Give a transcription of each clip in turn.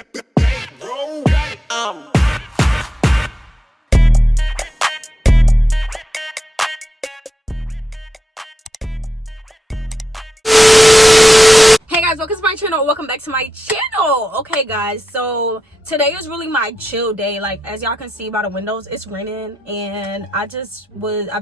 Hey guys, welcome to my channel. Welcome back to my channel. Okay guys, so today is really my chill day. Like, as y'all can see by the windows, it's raining and I've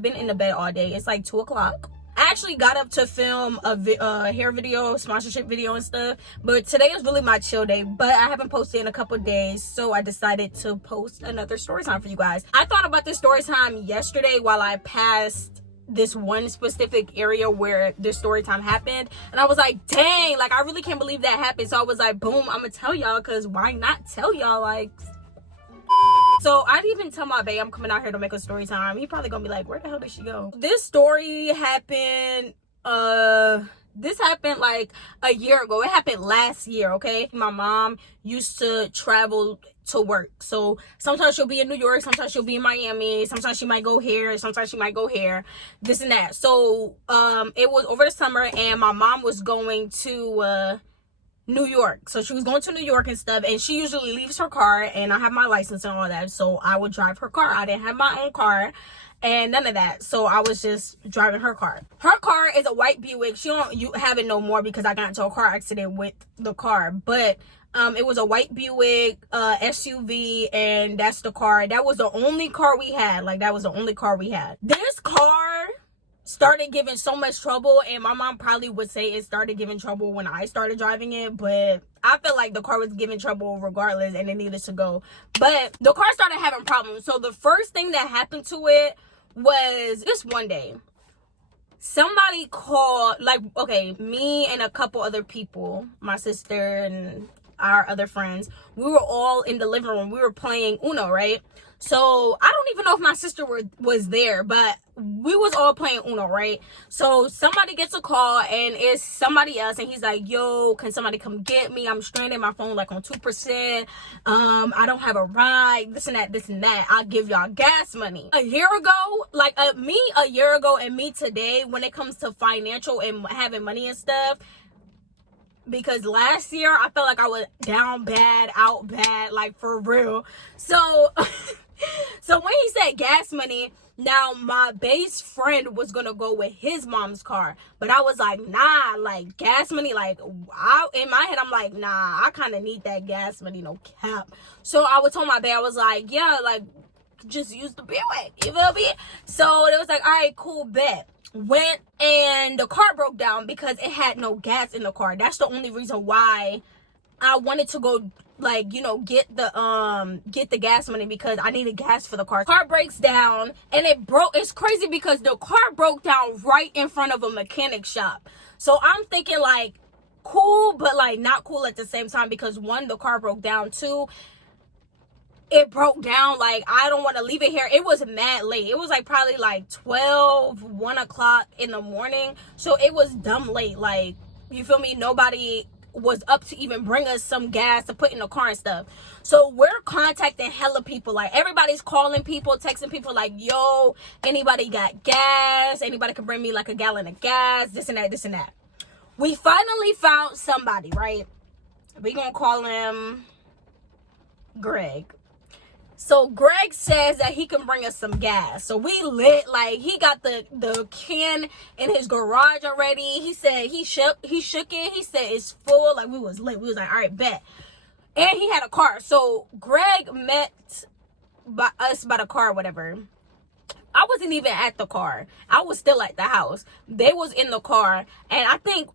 been in the bed all day. It's like 2 o'clock. I actually got up to film a hair video, sponsorship video and stuff, but today is really my chill day. But I haven't posted in a couple days, so I decided to post another story time for you guys. I thought about this story time yesterday while I passed this one specific area where this story time happened, and I was like, dang, like I really can't believe that happened. So I was like, boom, I'm gonna tell y'all, because why not tell y'all? Like, so I'd even tell my babe I'm coming out here to make a story time. He probably gonna be like, where the hell did she go? This story happened like a year ago. It happened last year. Okay, my mom used to travel to work, so sometimes she'll be in New York, sometimes she'll be in Miami, sometimes she might go here, sometimes she might go here, this and that. So it was over the summer and my mom was going to New York. So she was going to New York and stuff, and she usually leaves her car, and I have my license and all that, so I would drive her car. I didn't have my own car and none of that, so I was just driving her car. Her car is a white Buick. She don't have it no more because I got into a car accident with the car, but it was a white Buick SUV, and that's the car. That was the only car we had. Like, that was the only car we had. This car started giving so much trouble, and my mom probably would say it started giving trouble when I started driving it, but I felt like the car was giving trouble regardless, and it needed to go. But the car started having problems. So the first thing that happened to it was this one day. Somebody called, like, okay, me and a couple other people, my sister and our other friends, we were all in the living room. We were playing Uno, right? So I don't even know if my sister was there, but we was all playing Uno, right? So somebody gets a call, and it's somebody else, and he's like, yo, can somebody come get me? I'm stranded, my phone like on 2%. I don't have a ride, this and that. I'll give y'all gas money. A year ago, me a year ago and me today, when it comes to financial and having money and stuff, because last year I felt like I was down bad, out bad, like for real. So so when he said gas money, now my best friend was gonna go with his mom's car, but I was like, nah, like gas money, like in my head I'm like, nah, I kind of need that gas money, no cap. So I would tell my babe, I was like, yeah, like just use the Buick, you feel me? So it was like, all right, cool, bet. Went, and the car broke down because it had no gas in the car. That's the only reason why I wanted to go, like, you know, get the gas money, because I needed gas for the car. Car breaks down, and it's crazy because the car broke down right in front of a mechanic shop. So I'm thinking, like, cool, but like not cool at the same time, because one, the car broke down, two, it broke down. Like, I don't want to leave it here. It was mad late. It was like probably like 1 o'clock in the morning. So it was dumb late. Like, you feel me? Nobody was up to even bring us some gas to put in the car and stuff. So we're contacting hella people. Like, everybody's calling people, texting people like, yo, anybody got gas? Anybody can bring me like a gallon of gas? This and that. We finally found somebody, right? We gonna call him Greg. So Greg says that he can bring us some gas. So we lit, like, he got the can in his garage already. He said he shook it. He said it's full. Like, we was lit. We was like, all right, bet. And he had a car. So Greg met us by the car or whatever. I wasn't even at the car. I was still at the house. They was in the car, and I think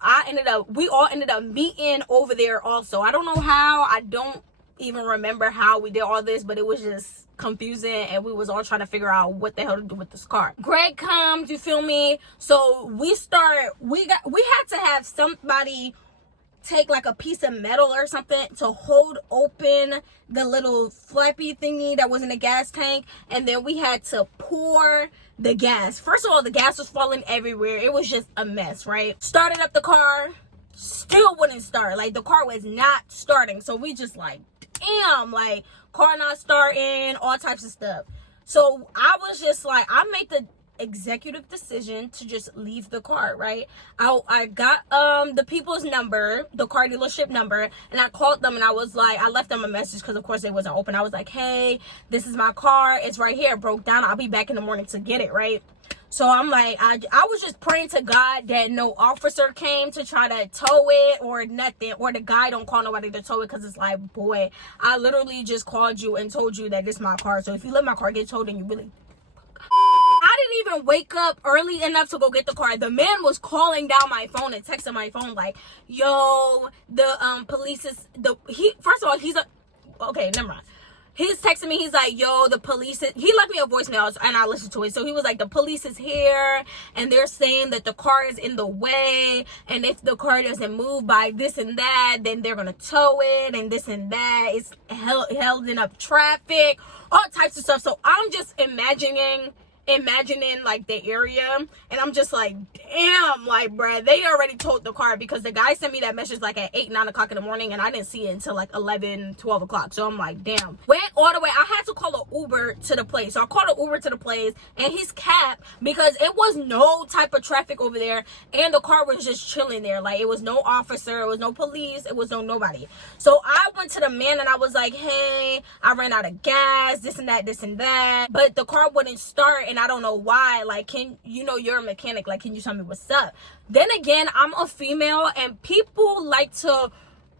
we all ended up meeting over there also. I don't know how. I don't even remember how we did all this, but it was just confusing, and we was all trying to figure out what the hell to do with this car. Greg comes, you feel me? So we had to have somebody take like a piece of metal or something to hold open the little flappy thingy that was in the gas tank, and then we had to pour the gas. First of all, the gas was falling everywhere. It was just a mess, right? Started up the car, still wouldn't start. Like, the car was not starting. So we just like, damn, like, car not starting, all types of stuff. So I was just like, I made executive decision to just leave the car, right? I got the people's number, the car dealership number, and I called them, and I was like, I left them a message because of course it wasn't open. I was like, hey, this is my car, it's right here, it broke down, I'll be back in the morning to get it, right? So I'm like, I was just praying to God that no officer came to try to tow it or nothing, or the guy don't call nobody to tow it, because it's like, boy, I literally just called you and told you that this is my car. So if you let my car get towed, then you really... I didn't even wake up early enough to go get the car. The man was calling down my phone and texting my phone like, yo, the police is... First of all, he's a... Okay, never mind. He's texting me, he's like, yo, the police is... He left me a voicemail, and I listened to it. So he was like, the police is here, and they're saying that the car is in the way, and if the car doesn't move by this and that, then they're gonna tow it, and this and that. It's held in up traffic, all types of stuff. So I'm just imagining like the area, and I'm just like, damn, like, bruh, they already towed the car, because the guy sent me that message like at 8-9 o'clock in the morning, and I didn't see it until like 11-12 o'clock. So I'm like, damn. Went all the way. I had to call an Uber to the place. So I called an Uber to the place, and he's capped, because it was no type of traffic over there, and the car was just chilling there. Like, it was no officer, it was no police, it was no nobody. So I went to the man, and I was like, hey, I ran out of gas, this and that, but the car wouldn't start, and I don't know why. Like, you're a mechanic, like, can you tell me what's up? Then again, I'm a female, and people like to,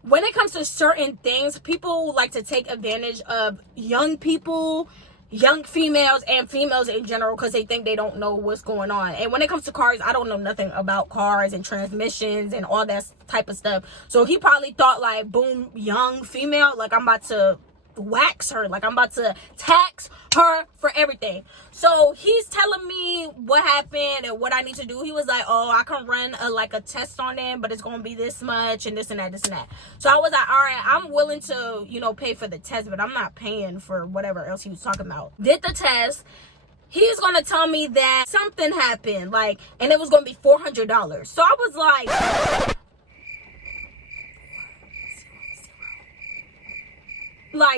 when it comes to certain things, people like to take advantage of young people, young females, and females in general, because they think they don't know what's going on. And when it comes to cars, I don't know nothing about cars and transmissions and all that type of stuff. So he probably thought like, boom, young female, like I'm about to wax her, like I'm about to tax her for everything. So he's telling me what happened and what I need to do. He was like, oh, I can run a test on it, but it's gonna be this much and this and that. So I was like, all right, I'm willing to pay for the test, but I'm not paying for whatever else he was talking about. Did the test. He's gonna tell me that something happened, like, and it was gonna be $400. So I was like,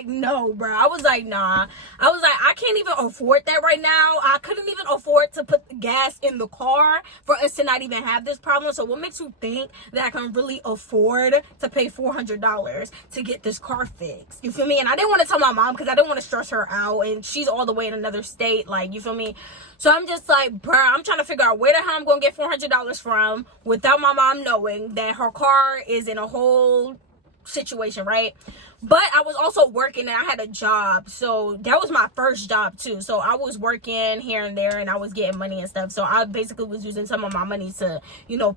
no, bro. I was like, nah. I was like, I can't even afford that right now. I couldn't even afford to put gas in the car for us to not even have this problem. So what makes you think that I can really afford to pay $400 to get this car fixed? You feel me? And I didn't want to tell my mom, because I didn't want to stress her out, and she's all the way in another state, like, you feel me? So I'm just like, bro, I'm trying to figure out where the hell I'm gonna get $400 from without my mom knowing that her car is in a whole situation, right? But I was also working, and I had a job, so that was my first job too. So I was working here and there, and I was getting money and stuff. So I basically was using some of my money to,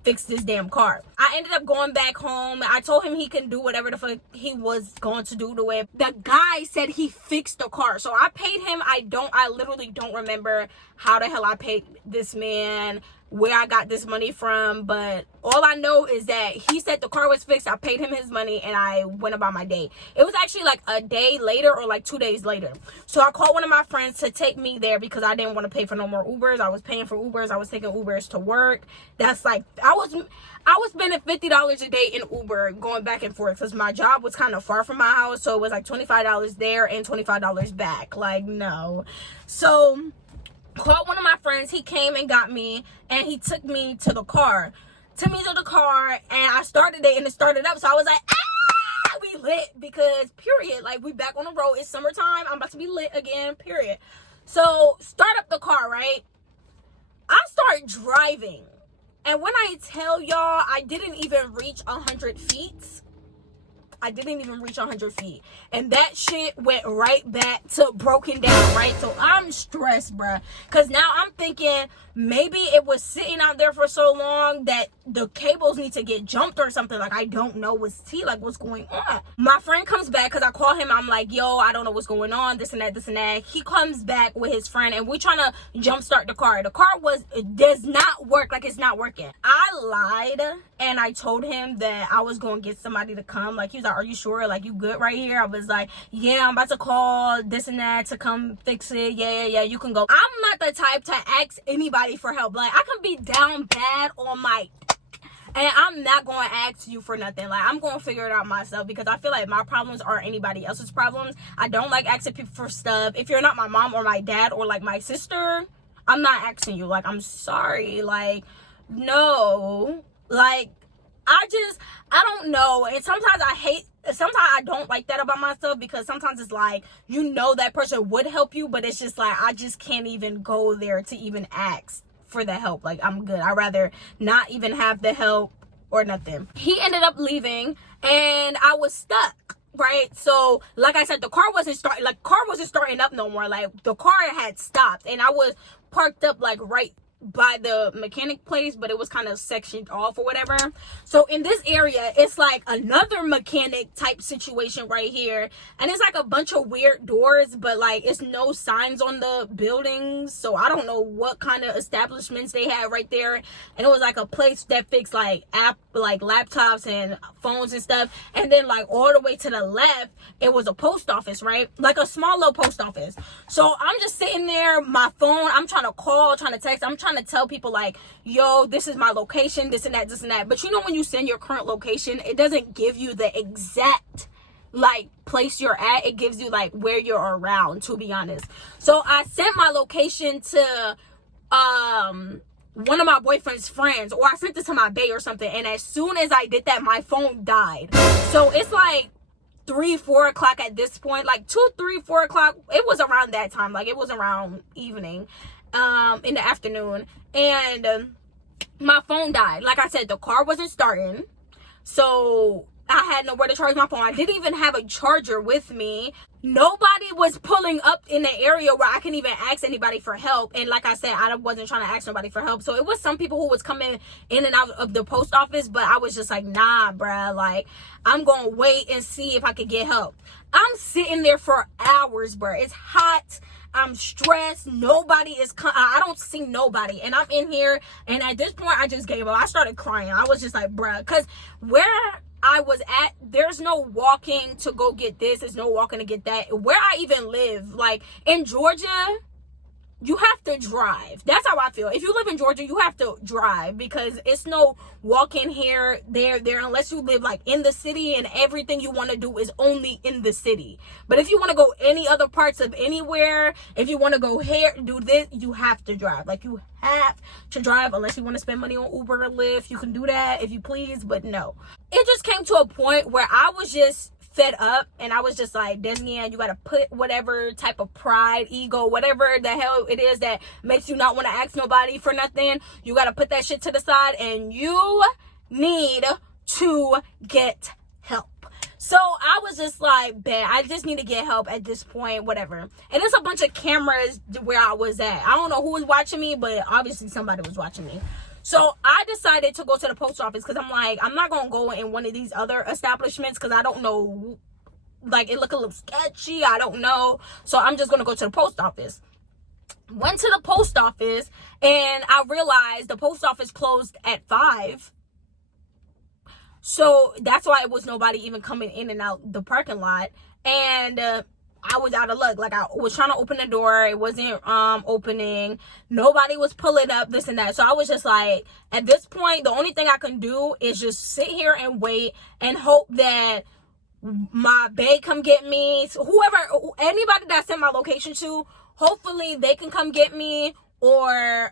fix this damn car. I ended up going back home. I told him he can do whatever the fuck he was going to do to it. The guy said he fixed the car, so I paid him. I literally don't remember how the hell I paid this man, where I got this money from, but all I know is that he said the car was fixed. I paid him his money, and I went about my day. It was actually like a day later, or like 2 days later. So I called one of my friends to take me there, because I didn't want to pay for no more Ubers. I was paying for Ubers. I was taking Ubers to work. That's like, I was spending $50 a day in Uber going back and forth, because my job was kind of far from my house. So it was like $25 there and $25 back. Like, no. So called one of my friends. He came and got me, and he took me to the car. And I started it, and it started up. So I was like, we lit, because period, like, we back on the road. It's summertime. I'm about to be lit again, period. So start up the car, right? I start driving, and when I tell y'all, I didn't even reach 100 feet. I didn't even reach 100 feet. And that shit went right back to broken down, right? So I'm stressed, bruh. Because now I'm thinking maybe it was sitting out there for so long that the cables need to get jumped or something. Like, I don't know what's going on. My friend comes back, because I call him. I'm like, yo, I don't know what's going on, this and that. He comes back with his friend, and we're trying to jump start the car. The car does not work. Like, it's not working. I lied, and I told him that I was going to get somebody to come. Like, he was like, are you sure? Like, you good right here? I was like, yeah, I'm about to call this and that to come fix it. Yeah, you can go. I'm not the type to ask anybody for help. Like, I can be down bad on my, and I'm not going to ask you for nothing. Like, I'm going to figure it out myself, because I feel like my problems aren't anybody else's problems. I don't like asking people for stuff. If you're not my mom or my dad or like my sister, I'm not asking you. Like, I'm sorry. Like, no. Like, I don't know. And sometimes I don't like that about myself, because sometimes it's like, you know, that person would help you, but it's just like, I just can't even go there to even ask for the help. Like, I'm good. I'd rather not even have the help or nothing. He ended up leaving and I was stuck, right? So like I said, the car wasn't starting up no more. Like, the car had stopped and I was parked up like right by the mechanic place, but it was kind of sectioned off or whatever. So in this area, it's like another mechanic type situation right here, and it's like a bunch of weird doors, but like it's no signs on the buildings, so I don't know what kind of establishments they had right there. And it was like a place that fixed like laptops and phones and stuff. And then like all the way to the left, it was a post office, right? Like a small little post office. So I'm just sitting there, my phone, I'm trying to call, trying to text, I'm trying to tell people like, yo, this is my location, this and that. But you know, when you send your current location, it doesn't give you the exact like place you're at. It gives you like where you're around, to be honest. So I sent my location to one of my boyfriend's friends, or I sent it to my bae or something, and as soon as I did that, my phone died. So it's like 3-4 o'clock at this point, like 2-3-4 o'clock. It was around that time, like it was around evening, in the afternoon, and my phone died. Like I said, the car wasn't starting, so I had nowhere to charge my phone. I didn't even have a charger with me. Nobody was pulling up in the area where I can even ask anybody for help. And like I said, I wasn't trying to ask nobody for help. So it was some people who was coming in and out of the post office, but I was just like, nah, bruh. Like, I'm going to wait and see if I could get help. I'm sitting there for hours, bruh. It's hot. I'm stressed. Nobody is I don't see nobody, and I'm in here, and at this point I just gave up. I started crying. I was just like, bruh, because where I was at, there's no walking to go get this, there's no walking to get that. Where I even live, like in Georgia, you have to drive. That's how I feel. If you live in Georgia, you have to drive, because it's no walking here, there, unless you live like in the city and everything you want to do is only in the city. But if you want to go any other parts of anywhere, if you want to go here, do this, you have to drive. Like, you have to drive, unless you want to spend money on Uber or Lyft. You can do that if you please, but no. It just came to a point where I was just fed up, and I was just like, DeseyAnn, you gotta put whatever type of pride, ego, whatever the hell it is that makes you not want to ask nobody for nothing, you gotta put that shit to the side, and you need to get help. So I was just like, bet, I just need to get help at this point, whatever. And there's a bunch of cameras where I was at. I don't know who was watching me, but obviously somebody was watching me. So I decided to go to the post office, because I'm like, I'm not going to go in one of these other establishments, because I don't know, like, it looked a little sketchy. I don't know. So I'm just going to go to the post office. Went to the post office, and I realized the post office closed at 5. So that's why it was nobody even coming in and out the parking lot. And I was out of luck. Like, I was trying to open the door, it wasn't opening, nobody was pulling up, this and that. So I was just like, at this point, the only thing I can do is just sit here and wait and hope that my bae come get me. So anybody that I sent my location to, hopefully they can come get me, or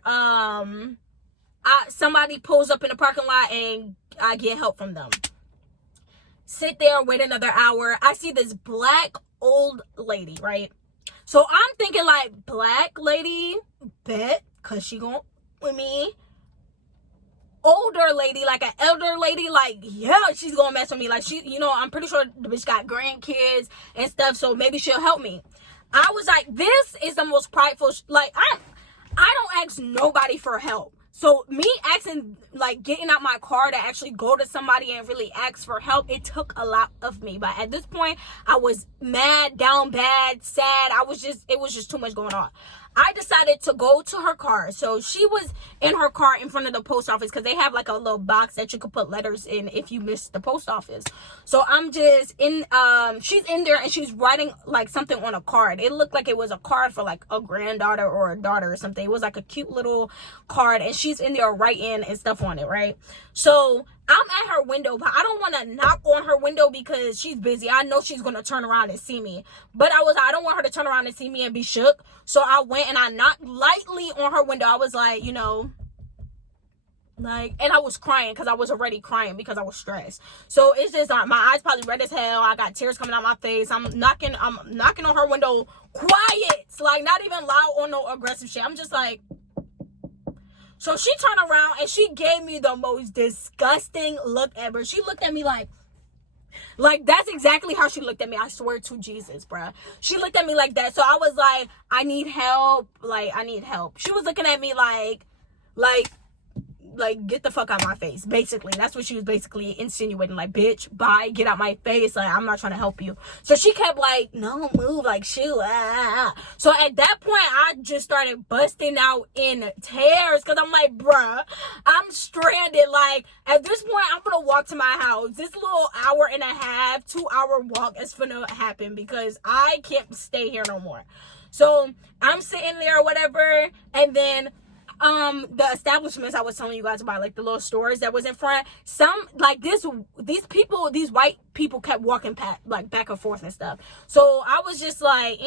somebody pulls up in the parking lot and I get help from them. Sit there, wait another hour. I see this black old lady, right? So I'm thinking like, black lady, bet, cause she gon' with me. Older lady, like an elder lady, like, yeah, she's gonna mess with me. Like, she, you know, I'm pretty sure the bitch got grandkids and stuff, so maybe she'll help me. I was like, this is the most prideful, like, I don't ask nobody for help. So me asking, like, getting out my car to actually go to somebody and really ask for help, it took a lot of me. But at this point, I was mad, down bad, sad. It was just too much going on. I decided to go to her car. So she was in her car in front of the post office, because they have like a little box that you could put letters in if you missed the post office. So I'm just in, she's in there and she's writing like something on a card. It looked like it was a card for like a granddaughter or a daughter or something. It was like a cute little card, and she's in there writing and stuff on it, right? So I'm at her window, but I don't want to knock on her window because she's busy. I know she's going to turn around and see me. But I don't want her to turn around and see me and be shook. So I went and I knocked lightly on her window. I was like, you know, like, and I was crying because I was already crying because I was stressed. So it's just my eyes probably red as hell. I got tears coming out my face. I'm knocking on her window quiet, like not even loud or no aggressive shit. I'm just like. So she turned around and she gave me the most disgusting look ever. She looked at me like that's exactly how she looked at me. I swear to Jesus, bruh. She looked at me like that. So I was like, I need help. Like, I need help. She was looking at me like get the fuck out my face, basically. That's what she was basically insinuating, like, bitch, bye, get out my face, like, I'm not trying to help you. So she kept like, no, move, like, shoot, So at that point, I just started busting out in tears, because I'm like, bruh, I'm stranded. Like, at this point, I'm gonna walk to my house. This little hour and a half, 2-hour walk is gonna happen, because I can't stay here no more. So I'm sitting there or whatever, and then the establishments I was telling you guys about, like the little stores that was in front, some like these white people kept walking past, like back and forth and stuff. So I was just like,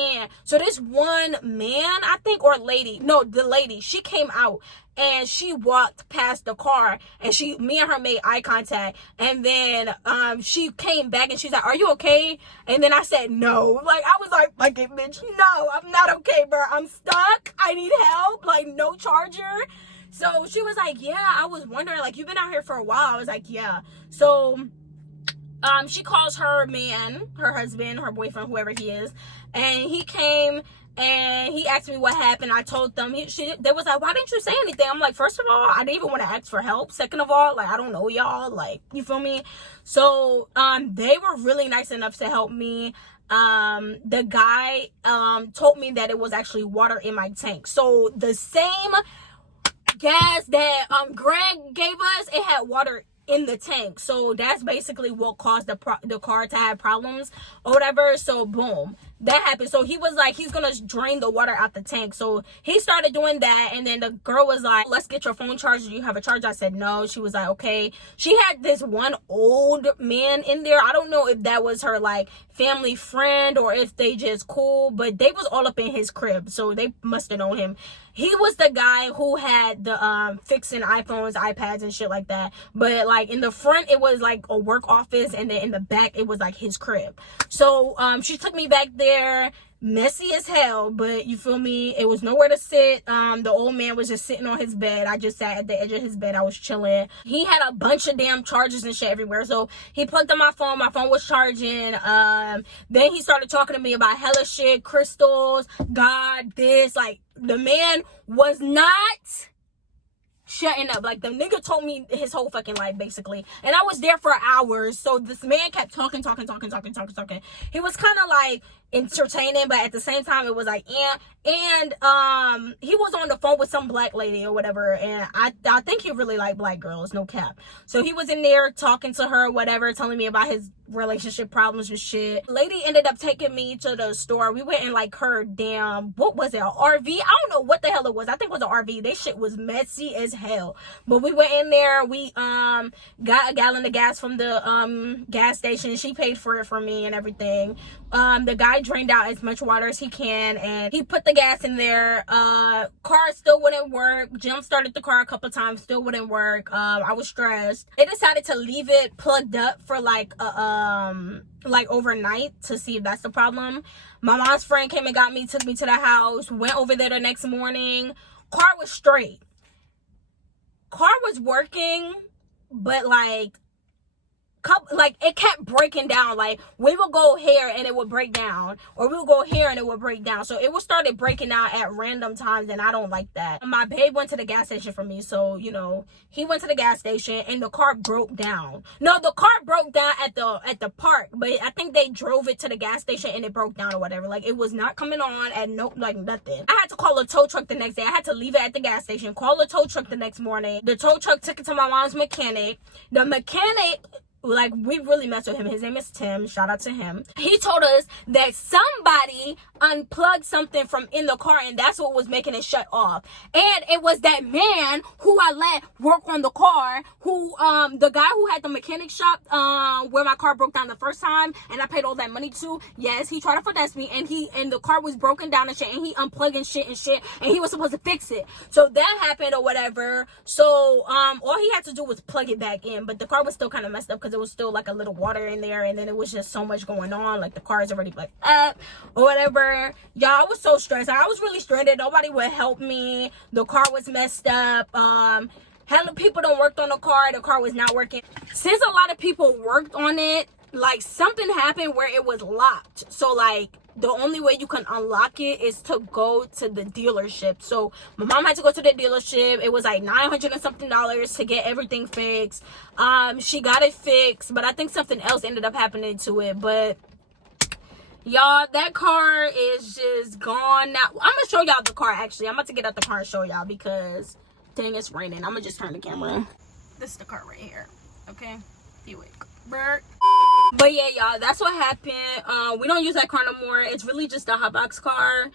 so this one man, I think, or lady, no, the lady, she came out and she walked past the car, and me and her made eye contact, and then she came back and she's like, are you okay? And then I said no. Like, I was like, fuck it, bitch, no, I'm not okay, bro, I'm stuck, I need help, like, no charger. So she was like, yeah, I was wondering, like, you've been out here for a while. I was like, yeah. So she calls her man, her husband, her boyfriend, whoever he is, and he came and he asked me what happened. I told them. They was like, why didn't you say anything? I'm like, first of all, I didn't even want to ask for help. Second of all, like, I don't know y'all, like, you feel me? So they were really nice enough to help me. The guy told me that it was actually water in my tank. So the same gas that Greg gave us, it had water in the tank. So that's basically what caused the car to have problems or whatever. So boom, that happened. So he was like, he's gonna drain the water out the tank. So he started doing that, and then the girl was like, let's get your phone charged. Do you have a charger? I said no. She was like, okay. She had this one old man in there. I don't know if that was her like family friend or if they just cool, but they was all up in his crib, so they must have known him. He was the guy who had the fixing iPhones, iPads, and shit like that. But like in the front, it was like a work office, and then in the back, it was like his crib. So she took me back there, messy as hell, but you feel me? It was nowhere to sit. The old man was just sitting on his bed. I just sat at the edge of his bed. I was chilling. He had a bunch of damn chargers and shit everywhere. So he plugged in my phone. My phone was charging. Then he started talking to me about hella shit, crystals, God, this, like. The man was not shutting up. Like, the nigga told me his whole fucking life, basically. And I was there for hours. So this man kept talking. He was kind of like entertaining, but at the same time, it was like, and he was on the phone with some black lady or whatever, and I think he really liked black girls, no cap. So he was in there talking to her, whatever, telling me about his relationship problems and shit. Lady ended up taking me to the store. We went in like her damn, what was it, an RV? I don't know what the hell it was. I think it was an RV. This shit was messy as hell. But we went in there. We got a gallon of gas from the gas station. She paid for it for me and everything. The guy drained out as much water as he can, and he put the gas in there. Car still wouldn't work. Jump started the car a couple times, still wouldn't work. I was stressed. They decided to leave it plugged up for like overnight to see if that's the problem. My mom's friend came and got me, took me to the house, went over there the next morning. Car was straight. Car was working, but like it kept breaking down. Like, we would go here and it would break down, or we would go here and it would break down. So it would started breaking down at random times, and I don't like that. My babe went to the gas station for me, so you know, he went to the gas station and the car broke down. No, the car broke down at the park, but I think they drove it to the gas station and it broke down or whatever. Like, it was not coming on at no, like, nothing. I had to call a tow truck the next day. I had to leave it at the gas station, call a tow truck the next morning. The tow truck took it to my mom's mechanic. The mechanic like, we really messed with him. His name is Tim. Shout out to him. He told us that somebody unplugged something from in the car, and that's what was making it shut off. And it was that man who I let work on the car, who the guy who had the mechanic shop where my car broke down the first time and I paid all that money to. Yes, he tried to finesse me, and the car was broken down and shit, and he unplugged and shit, and he was supposed to fix it. So that happened or whatever. So all he had to do was plug it back in, but the car was still kind of messed up because it was still like a little water in there, and then it was just so much going on. Like, the car is already like up or whatever. Y'all, I was so stressed. I was really stranded. Nobody would help me. The car was messed up. Hella people done worked on the car was not working. Since a lot of people worked on it, like, something happened where it was locked. So like, the only way you can unlock it is to go to the dealership. So my mom had to go to the dealership. It was like $900 and something to get everything fixed. She got it fixed, but I think something else ended up happening to it. But y'all, that car is just gone now. I'm gonna show y'all the car. Actually, I'm about to get out the car and show y'all, because dang, it's raining. I'm gonna just turn the camera. This is the car right here. Okay, Buick. But yeah, y'all, that's what happened. We don't use that car no more. It's really just a hotbox car.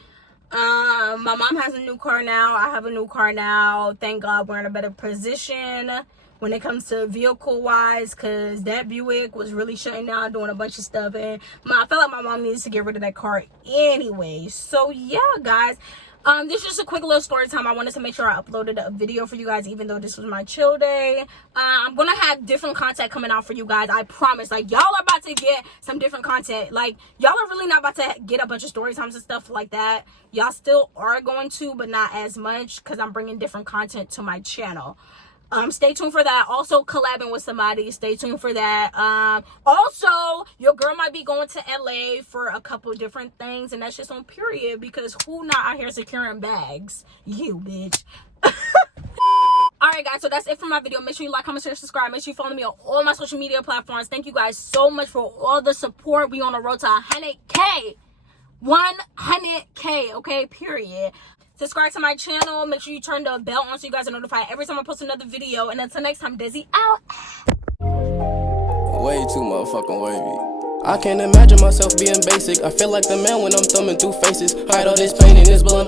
My mom has a new car now. I have a new car now. Thank God we're in a better position when it comes to vehicle wise, because that Buick was really shutting down, doing a bunch of stuff, and I felt like my mom needs to get rid of that car anyway. So yeah, guys, this is just a quick little story time. I wanted to make sure I uploaded a video for you guys, even though this was my chill day. I'm gonna have different content coming out for you guys, I promise. Like, y'all are about to get some different content. Like, y'all are really not about to get a bunch of story times and stuff like that. Y'all still are going to, but not as much, because I'm bringing different content to my channel. Stay tuned for that. Also collabing with somebody, stay tuned for that. Also, your girl might be going to LA for a couple different things, and that's just on period, because who not out here securing bags? You, bitch. Alright, guys, so that's it for my video. Make sure you like, comment, share, subscribe. Make sure you follow me on all my social media platforms. Thank you guys so much for all the support. We on the road to 100K. 100K, okay, period. Subscribe to my channel. Make sure you turn the bell on so you guys are notified every time I post another video. And until next time, Desi out. Way too motherfucking wavy. I can't imagine myself being basic. I feel like the man when I'm thumbing through faces. Hide all this pain in this blood.